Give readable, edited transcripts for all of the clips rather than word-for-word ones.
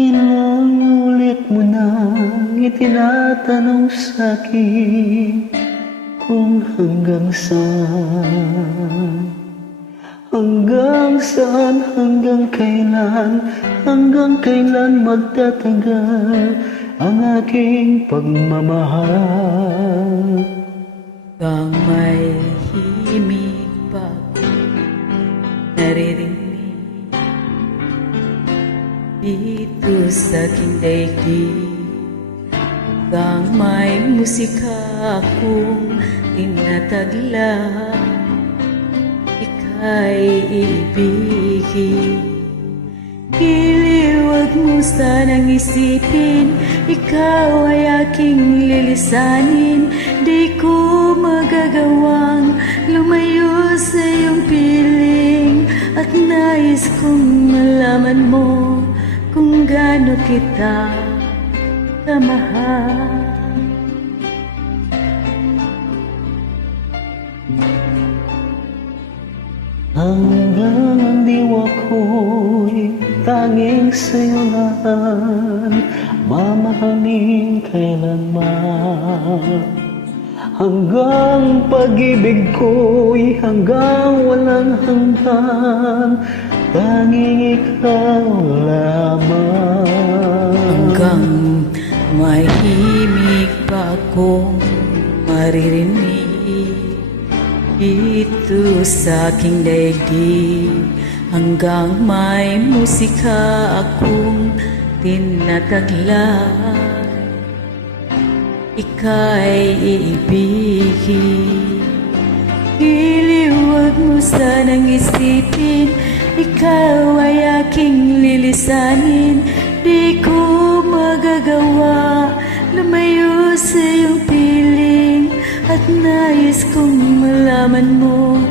Ilang ulit mo nang itinatanong sa'kin kung hanggang saan, hanggang kailan magtatagal ang aking pagmamahal. Kang may himig pa naririnig dito sa aking daigdig, kang may musika akong tinatagla, ika'y iibigin. Iliwag mo sanang isipin, ikaw ay aking lilisanin. Di ko magagawang lumayo sa iyong piling, at nais kong malaman mo kung gaano kita kamahal. Hanggang ang diwa ko'y tanging sa'yo lang mamahalin kailanman. Hanggang pag-ibig ko'y hanggang walang hanggan, tanging ikaw lamang. Hanggang may himig pa akong maririnig dito sa aking daigdig, hanggang may musika akong tinataglay, ika'y iibigin. Iliwag mo sanang isipin, ikaw ay aking lilisanin. Di ko magagawa lumayo sa iyong piling, at nais kong malaman mo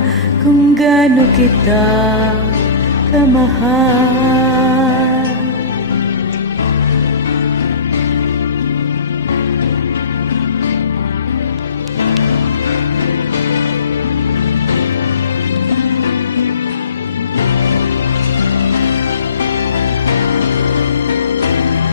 kung gaano kita kamahal.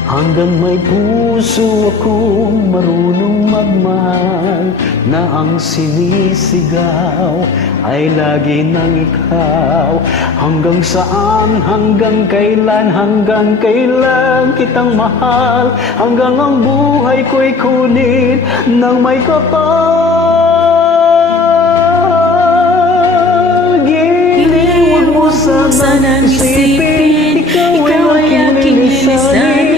Hanggang may puso akong marunong magmahal, na ang sinisigaw ay lagi ng ikaw. Hanggang saan, hanggang kailan kitang mahal, hanggang ang buhay ko'y kunit ng may kapal. Iliwag mo sanang isipin, ikaw ay aking lilisanin.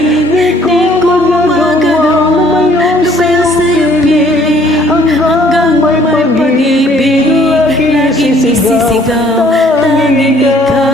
Sisigaw, tanging ikaw